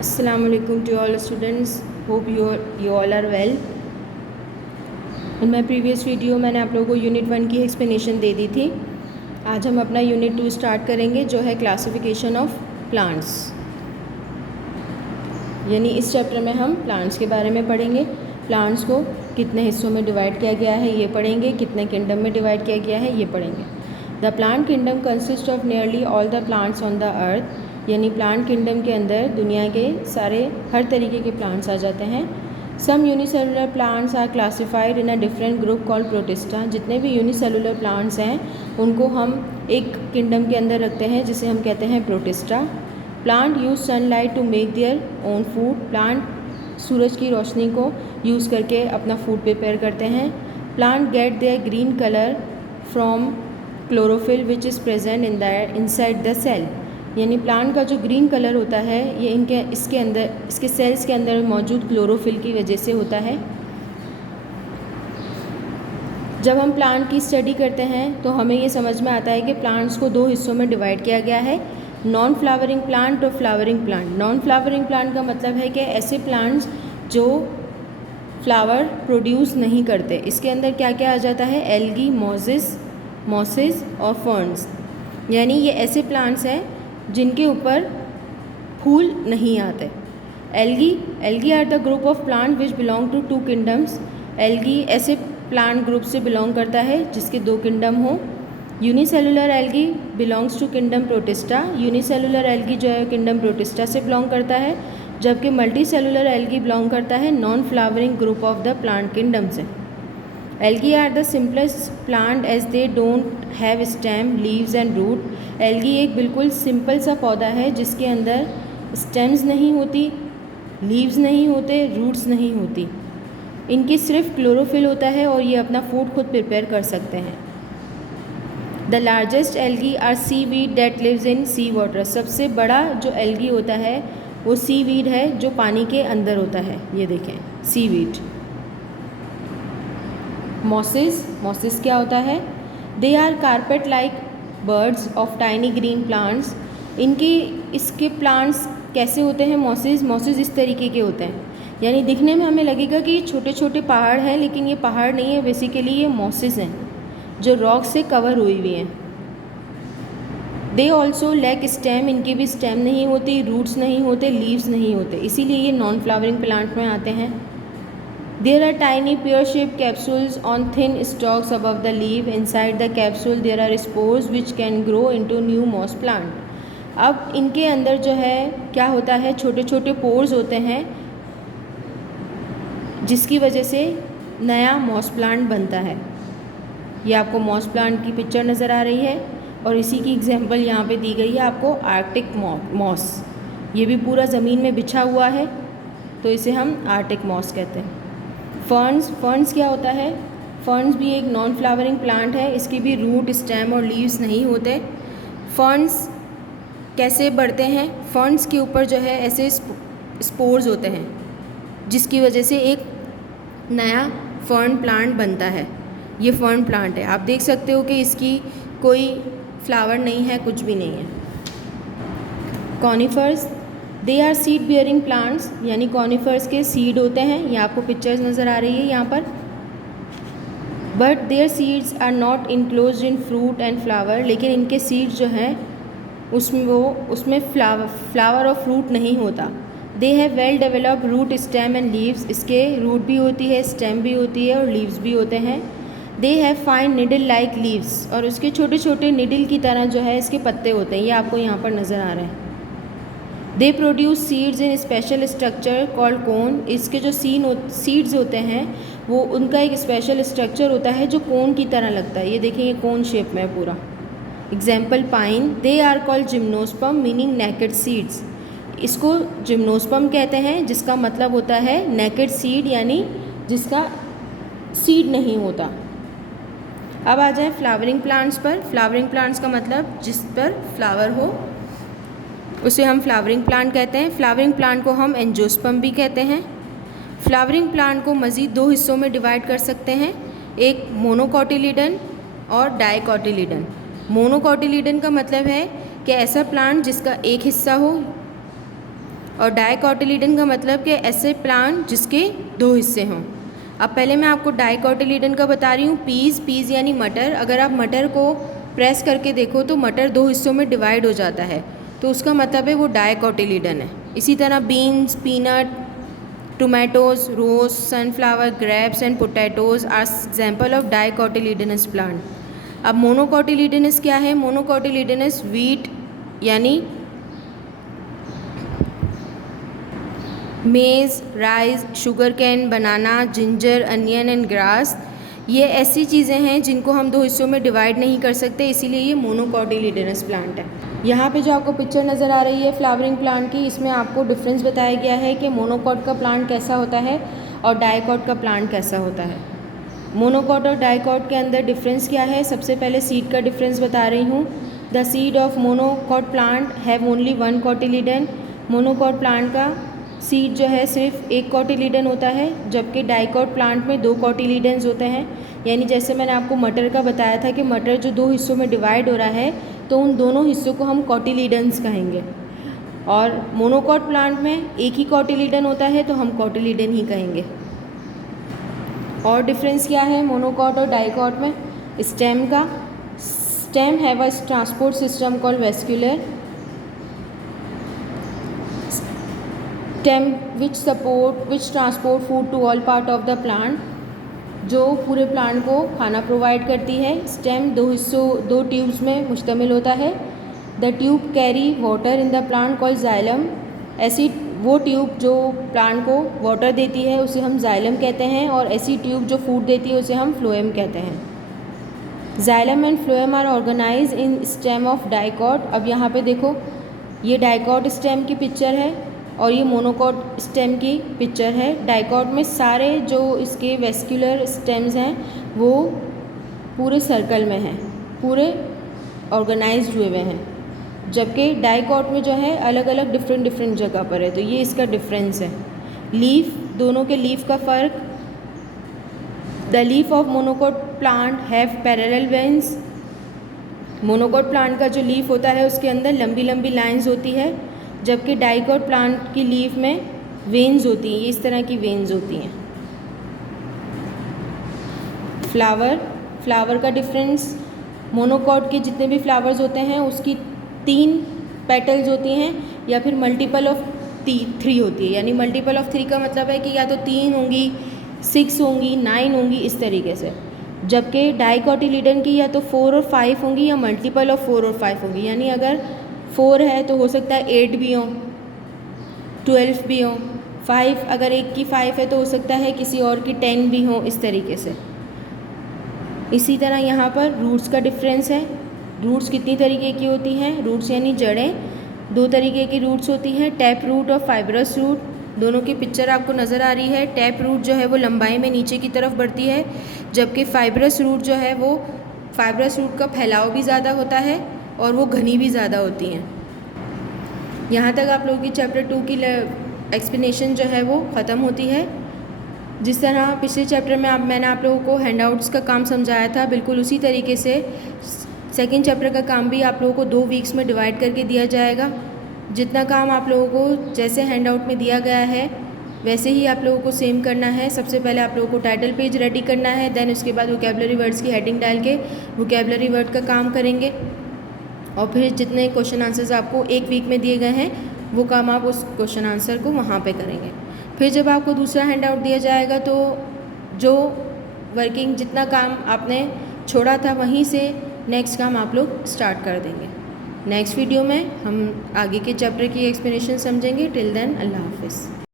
Assalamualaikum to all students. Hope you all are well. In my previous video मैंने आप लोगों को unit 1 की एक्सप्लेनेशन दे दी थी. आज हम अपना यूनिट 2 स्टार्ट करेंगे जो है क्लासिफिकेशन ऑफ प्लांट्स. यानी इस चैप्टर में हम प्लांट्स के बारे में पढ़ेंगे. प्लांट्स को कितने हिस्सों में डिवाइड किया गया है ये पढ़ेंगे, कितने किंगडम में डिवाइड किया गया है ये पढ़ेंगे. The plant kingdom consist of nearly all the plants on the earth. यानी प्लांट किंगडम के अंदर दुनिया के सारे हर तरीके के प्लांट्स आ जाते हैं. Some unicellular plants are classified in a different group called protista. जितने भी यूनिसेलुलर प्लांट्स हैं उनको हम एक किंगडम के अंदर रखते हैं जिसे हम कहते हैं protista. Plant use sunlight to make their own food. Plant सूरज की रोशनी को यूज़ करके अपना फूड प्रिपेयर करते हैं. Plant get there green colour from chlorophyll which is present inside the cell. यानी प्लांट का जो ग्रीन कलर होता है ये इसके सेल्स के अंदर मौजूद क्लोरोफिल की वजह से होता है. जब हम प्लांट की स्टडी करते हैं तो हमें ये समझ में आता है कि प्लांट्स को दो हिस्सों में डिवाइड किया गया है, नॉन फ्लावरिंग प्लांट और flowering plant. Non flowering plant का मतलब है कि ऐसे प्लांट्स जो फ्लावर प्रोड्यूस नहीं करते. इसके अंदर क्या क्या आ जाता है? एल्गी, मॉसेस और फर्न्स. यानी ये ऐसे प्लांट्स हैं जिनके ऊपर फूल नहीं आते. Algae are the group of plant which belong to 2 kingdoms. Algae ऐसे प्लांट ग्रुप से बिलोंग करता है जिसके 2 किंगडम हो. Unicellular algae belongs to kingdom Protista. Unicellular algae जो है किंगडम प्रोटिस्टा से बिलोंग करता है, जबकि मल्टी सेलुलर एल्गी बिलोंग करता है non flowering group of the plant kingdom से. Algae are the simplest plant as they don't have stem, leaves and root. Algae एक बिल्कुल सिंपल सा पौधा है जिसके अंदर स्टेम्स नहीं होती, लीव्स नहीं होते, रूट्स नहीं होती. इनकी सिर्फ क्लोरोफिल होता है और ये अपना फूड खुद प्रिपेयर कर सकते हैं. The largest algae are seaweed that lives in sea water. सबसे बड़ा जो एल्गी होता है वो सी वीड है जो पानी के अंदर होता है. ये देखें सी वीड. मॉसेस क्या होता है? They are carpet like beds of tiny green plants. इसके प्लांट्स कैसे होते हैं? मॉसेस इस तरीके के होते हैं. यानी दिखने में हमें लगेगा कि छोटे छोटे पहाड़ हैं, लेकिन ये पहाड़ नहीं है. बेसिकली ये मॉसेस हैं जो रॉक से कवर हुई हुई हैं. They also lack stem. इनकी भी स्टेम नहीं होती, रूट्स नहीं होते, लीव्स नहीं होते, इसीलिए ये नॉन फ्लावरिंग प्लांट में आते हैं. There are tiny pear-shaped capsules on thin stalks above the leaf. Inside the capsule there are spores which can grow into new moss plant. अब इनके अंदर जो है क्या होता है, छोटे छोटे पोर्स होते हैं जिसकी वजह से नया मॉस प्लांट बनता है. ये आपको मॉस प्लांट की पिक्चर नज़र आ रही है और इसी की एग्जांपल यहाँ पे दी गई है आपको, आर्कटिक मॉस. ये भी पूरा ज़मीन में बिछा हुआ है तो इसे हम आर्कटिक मॉस कहते हैं. फर्न्स क्या होता है? फर्न्स भी एक नॉन फ्लावरिंग प्लांट है. इसके भी रूट, स्टेम और लीव्स नहीं होते. फर्न्स कैसे बढ़ते हैं? फर्न्स के ऊपर जो है ऐसे स्पोर्स होते हैं जिसकी वजह से एक नया फर्न प्लांट बनता है. ये फर्न प्लांट है. आप देख सकते हो कि इसकी कोई फ्लावर नहीं है, कुछ भी नहीं है. Conifers, they are seed bearing plants. यानी कॉनिफर्स के सीड होते हैं. ये आपको पिक्चर्स नज़र आ रही है यहाँ पर. But their seeds are not enclosed in fruit and flower. लेकिन इनके सीड्स जो हैं उसमें फ्लावर और फ्रूट नहीं होता. They have well developed root, stem and leaves. इसके रूट भी होती है, स्टेम भी होती है और लीव्स भी होते हैं. They have fine needle like leaves. और उसके छोटे छोटे निडल की तरह जो है इसके पत्ते होते हैं. ये आपको यहाँ पर नज़र आ रहे हैं. They produce seeds in special structure called cone. इसके जो सीड्स होते हैं वो उनका एक स्पेशल स्ट्रक्चर होता है जो कोन की तरह लगता है. ये देखिए ये कोन शेप में है पूरा. Example pine. They are called gymnosperm meaning naked seeds. इसको जिम्नोस्पर्म कहते हैं जिसका मतलब होता है नेकेड सीड, यानी जिसका सीड नहीं होता. अब आ जाए फ्लावरिंग प्लांट्स पर. फ्लावरिंग प्लांट्स का मतलब जिस पर फ्लावर हो उसे हम फ्लावरिंग प्लांट कहते हैं. फ्लावरिंग प्लांट को हम एंजियोस्पर्म भी कहते हैं. फ्लावरिंग प्लांट को मज़ीद 2 हिस्सों में डिवाइड कर सकते हैं, एक मोनोकोटिलीडन और डाइकोटिलीडन. मोनोकोटिलीडन का मतलब है कि ऐसा प्लांट जिसका एक हिस्सा हो और डाइकोटिलीडन का मतलब कि ऐसे प्लांट जिसके 2 हिस्से हों। अब पहले मैं आपको डाइकोटिलीडन का बता रही हूँ। पीज़ यानी मटर। अगर आप मटर को प्रेस करके देखो तो मटर 2 हिस्सों में डिवाइड हो जाता है, तो उसका मतलब है वो डाइकोटिलीडन है। इसी तरह beans, peanut, tomatoes, rose, sunflower, grapes and potatoes are example of dicotyledonous plant. अब मोनोकोटिलीडनस क्या है? मोनोकोटिलीडनस वीट यानी maize, rice, sugar cane, banana, ginger, onion and grass, ये ऐसी चीज़ें हैं जिनको हम 2 हिस्सों में डिवाइड नहीं कर सकते, इसीलिए ये मोनोकोटिलीडनस प्लांट है। यहाँ पे जो आपको पिक्चर नज़र आ रही है फ्लावरिंग प्लांट की, इसमें आपको डिफरेंस बताया गया है कि मोनोकोट का प्लांट कैसा होता है और डाइकोट का प्लांट कैसा होता है। मोनोकोट और डाइकोट के अंदर डिफरेंस क्या है? सबसे पहले सीड का डिफरेंस बता रही हूँ। The seed of monocot plant have only 1 cotyledon. Monocot plant का सीड जो है सिर्फ 1 कोटिलीडन होता है, जबकि डाइकोट प्लांट में 2 कोटिलीडन्स होते हैं। यानी जैसे मैंने आपको मटर का बताया था कि मटर जो 2 हिस्सों में डिवाइड हो रहा है, तो उन दोनों हिस्सों को हम कोटिलीडन्स कहेंगे। और मोनोकोट प्लांट में 1 ही कोटिलीडन होता है, तो हम कोटिलीडन ही कहेंगे। और डिफरेंस क्या है मोनोकोट और डाइकोट में? स्टेम का। Stem have a transport system called vascular stem which transport food to all part of the plant, जो पूरे प्लांट को खाना प्रोवाइड करती है। स्टेम 2 ट्यूब्स में मुश्तमिल होता है। The tube carry water in the plant called xylem. ऐसी वो ट्यूब जो प्लांट को वाटर देती है उसे हम जाइलम कहते हैं, और ऐसी ट्यूब जो फूड देती है उसे हम फ्लोएम कहते हैं। Xylem and phloem are organise in stem of dicot. अब यहाँ पे देखो, ये डाइकोट स्टेम की पिक्चर है और ये मोनोकोट स्टेम की पिक्चर है। डाइकोट में सारे जो इसके वेस्क्यूलर स्टेम्स हैं वो पूरे सर्कल में हैं, पूरे ऑर्गेनाइज्ड हुए हुए हैं, जबकि डाइकोट में जो है अलग अलग डिफरेंट जगह पर है। तो ये इसका डिफरेंस है। लीफ, दोनों के लीफ का फ़र्क। The leaf of monocot plant have parallel veins. Monocot plant का जो लीफ होता है उसके अंदर लंबी लंबी लाइंस होती है, जबकि डाइकोट प्लांट की लीफ में वेन्स होती हैं। ये इस तरह की वेन्स होती हैं। फ्लावर का डिफरेंस, मोनोकोट के जितने भी फ्लावर्स होते हैं उसकी 3 पेटल्स होती हैं या फिर मल्टीपल ऑफ 3 होती है। यानी मल्टीपल ऑफ 3 का मतलब है कि या तो 3 होंगी, 6 होंगी, 9 होंगी, इस तरीके से। जबकि डाइकोटिलीडन की या तो 4 और 5 होंगी या मल्टीपल ऑफ 4 और 5 होंगी। यानी अगर 4 है तो हो सकता है 8 भी हों, 12 भी हों। 5, अगर एक की 5 है तो हो सकता है किसी और की 10 भी हों, इस तरीके से। इसी तरह यहाँ पर रूट्स का डिफरेंस है। रूट्स कितनी तरीके की होती हैं? रूट्स यानी जड़ें 2 तरीके की रूट्स होती हैं, टैप रूट और फाइब्रस रूट। दोनों की पिक्चर आपको नज़र आ रही है। टैप रूट जो है वो लंबाई में नीचे की तरफ बढ़ती है, जबकि फाइब्रस रूट जो है वो फाइब्रस रूट का फैलाव भी ज़्यादा होता है और वो घनी भी ज़्यादा होती हैं। यहाँ तक आप लोगों की चैप्टर 2 की एक्सप्लेनेशन जो है वो ख़त्म होती है। जिस तरह पिछले चैप्टर में मैंने आप लोगों को हैंडआउट्स का काम समझाया था, बिल्कुल उसी तरीके से सेकंड चैप्टर का काम भी आप लोगों को 2 वीक्स में डिवाइड करके दिया जाएगा। जितना काम आप लोगों को जैसे हैंडआउट में दिया गया है वैसे ही आप लोगों को सेम करना है। सबसे पहले आप लोगों को टाइटल पेज रेडी करना है, देन उसके बाद वोकैबुलरी वर्ड्स की हेडिंग डाल के वोकैबुलरी वर्ड का काम करेंगे, और फिर जितने क्वेश्चन आंसर्स आपको 1 वीक में दिए गए हैं वो काम आप उस क्वेश्चन आंसर को वहाँ पे करेंगे। फिर जब आपको दूसरा हैंडआउट दिया जाएगा तो जो वर्किंग जितना काम आपने छोड़ा था वहीं से नेक्स्ट काम आप लोग स्टार्ट कर देंगे। नेक्स्ट वीडियो में हम आगे के चैप्टर की एक्सप्लेनेशन समझेंगे। टिल देन अल्लाह हाफिज़।